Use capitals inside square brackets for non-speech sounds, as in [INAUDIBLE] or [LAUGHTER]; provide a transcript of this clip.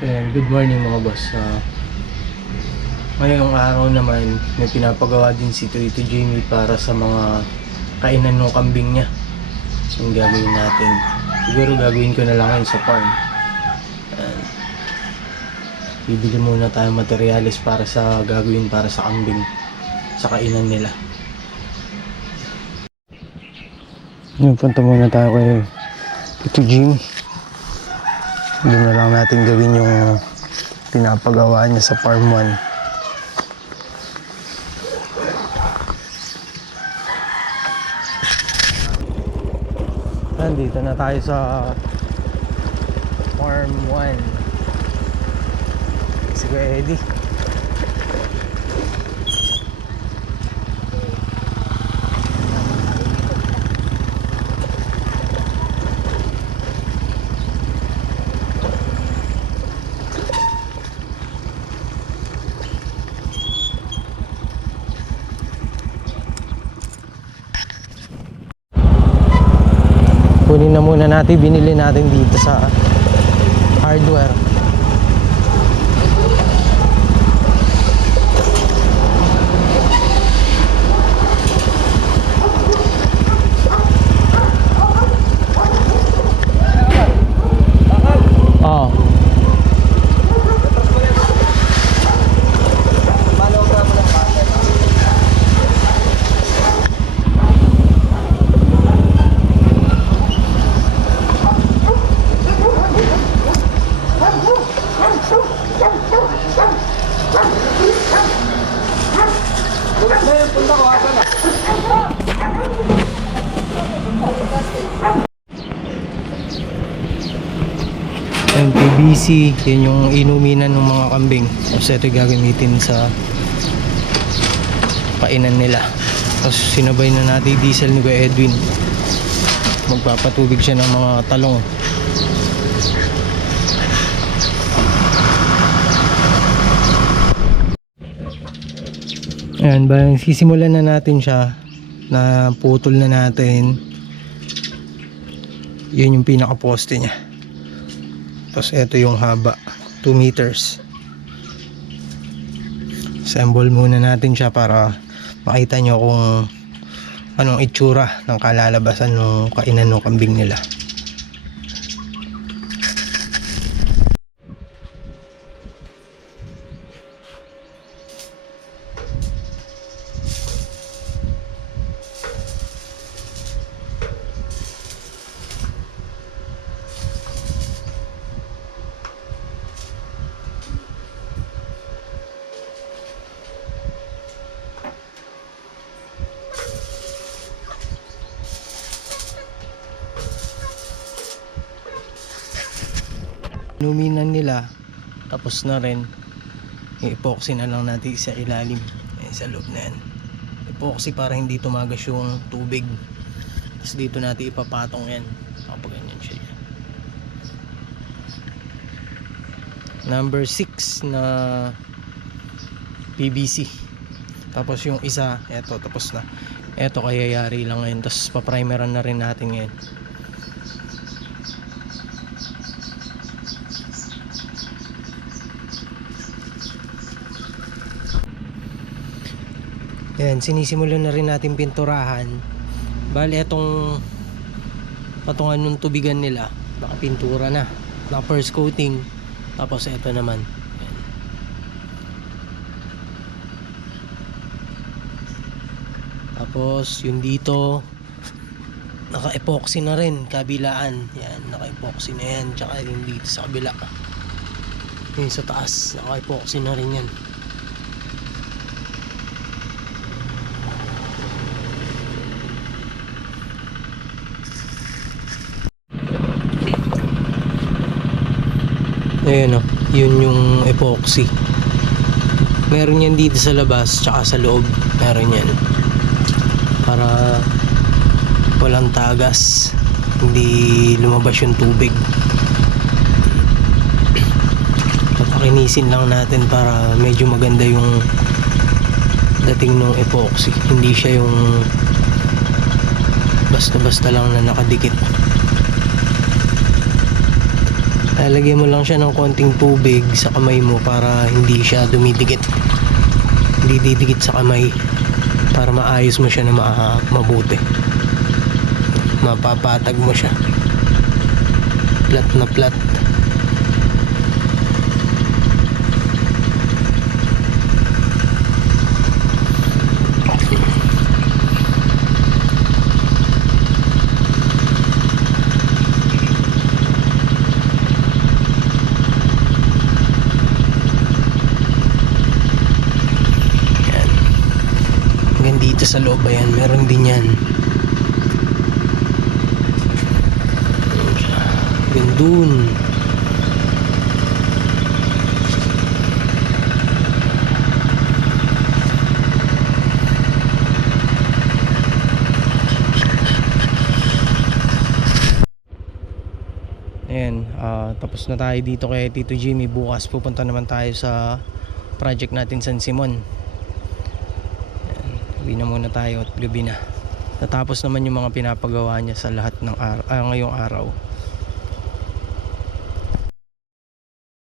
Ayan, good morning mga boss. Ah, ngayong araw naman, may pinapagawa din si Tito Jamie para sa mga kainan ng kambing niya. Yung gagawin natin. Siguro gagawin ko na lang yun sa farm. Ayan. Bibili muna tayo materyales para sa gagawin para sa kambing. Sa kainan nila. Yung punta muna tayo kay Tito Jimmy. Doon na lang natin gawin yung pinapagawa niya sa Farm 1. Nandito na tayo sa Farm 1. Si Kuya Eddie. Na muna natin binili natin dito sa hardware Yung PVC, yun yung inuminan ng mga kambing. Tapos ito yung gagamitin sa painan nila. Tapos sinabay na natin diesel ni Kuya Edwin. Magpapatubig siya ng mga talong. Ayan, ba, sisimulan na natin siya na putol na natin. Yun yung pinaka poste niya. Tapos ito yung haba, 2 meters. Assemble muna natin siya para makita nyo kung anong itsura ng kalalabasan ng kainan ng kambing nila. Luminan nila tapos na rin. I-epoxy na lang natin sa ilalim eh, sa loob na yan. Epoxy para hindi tumagas yung tubig. Tapos dito natin ipapatong yan. Kapag ganyan siya number 6 na PVC tapos yung isa eto tapos na. Eto kayayari lang ngayon. Tapos paprimeran na rin natin ngayon Yan, sinisimulan na rin natin pinturahan. Bali, itong patungan ng tubigan nila, baka pintura na. Na first coating. Tapos ito naman. Tapos yung dito naka-epoxy na rin kabilaan. Yan, naka-epoxy na yan. Tsaka yung dito sa kabila. Yung sa taas, naka-epoxy na rin yan. Ayan o, yun yung epoxy. Meron yan dito sa labas, tsaka sa loob. Meron yan. Para walang tagas. Hindi lumabas yung tubig. [CLEARS THROAT] Papakinisin lang natin para medyo maganda yung dating ng epoxy. Hindi siya yung basta-basta lang na nakadikit. Lalagyan mo lang siya ng konting tubig sa kamay mo para hindi siya dumidikit. Hindi didikit sa kamay para maayos mo siya na ma- mabuti. Mapapatag mo siya. Plat na plat. Yan. Hanggang dito sa loob ayan, meron din yan. Hanggang dun. Ayan, ah, tapos na tayo dito kay Tito Jimmy. Bukas pupunta naman tayo sa project natin San Simon. Uwi na muna tayo at gabi na. Natapos naman yung mga pinapagawa niya sa lahat ng araw, ngayong araw.